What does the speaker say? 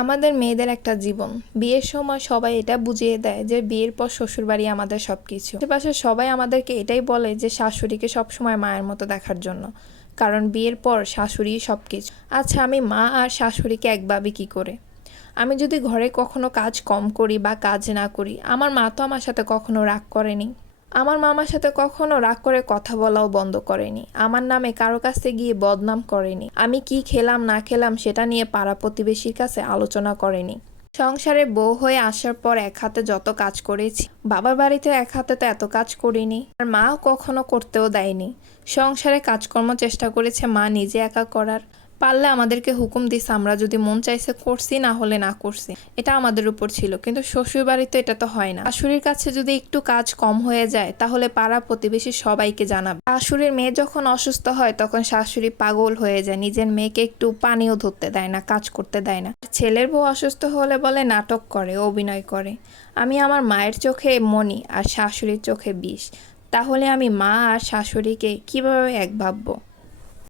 আমাদের মেয়েদের একটা জীবন। বিয়ের সময় সবাই এটা বুঝিয়ে দেয় যে বিয়ের পর শ্বশুরবাড়ি আমাদের সবকিছু। আশেপাশে সবাই আমাদেরকে এটাই বলে যে শাশুড়িকে সবসময় মায়ের মতো দেখার জন্য, কারণ বিয়ের পর শাশুড়ি সবকিছু। আচ্ছা, আমি মা আর শাশুড়িকে এক ভাবি কি করে? আমি যদি ঘরে কখনো কাজ কম করি বা কাজ না করি, আমার মা তো আমার সাথে কখনো রাগ করেনি। আমার মামার সাথে কখনো রাগ করে কথা বলাও বন্ধ করেনি। আমার নামে কারো কাছে গিয়ে বদনাম করেনি। আমি কি খেলাম না খেলাম সেটা নিয়ে পাড়া প্রতিবেশীর কাছে আলোচনা করেনি। সংসারে বউ হয়ে আসার পর এক হাতে যত কাজ করেছি, বাবার বাড়িতে এক হাতে তো এত কাজ করিনি। আর মাও কখনো করতেও দেয়নি। সংসারে কাজকর্ম চেষ্টা করেছে মা নিজে একা করার। পারলে আমাদেরকে হুকুম দিছে, আমরা যদি মন চাইছে করছি, না হলে না করছি। এটা আমাদের উপর ছিল। কিন্তু শ্বশুর বাড়িতে এটা তো হয় না। শাশুড়ির কাছে যদি একটু কাজ কম হয়ে যায়, তাহলে পাড়া প্রতিবেশী সবাইকে জানাবে। শাশুড়ির মেয়ে যখন অসুস্থ হয়, তখন শাশুড়ি পাগল হয়ে যায়। নিজের মেয়েকে একটু পানিও ধরতে দেয় না, কাজ করতে দেয় না। ছেলের বউ অসুস্থ হলে বলে নাটক করে, অভিনয় করে। আমি আমার মায়ের চোখে মণি আর শাশুড়ির চোখে বিষ। তাহলে আমি মা আর শাশুড়িকে কিভাবে এক ভাববো?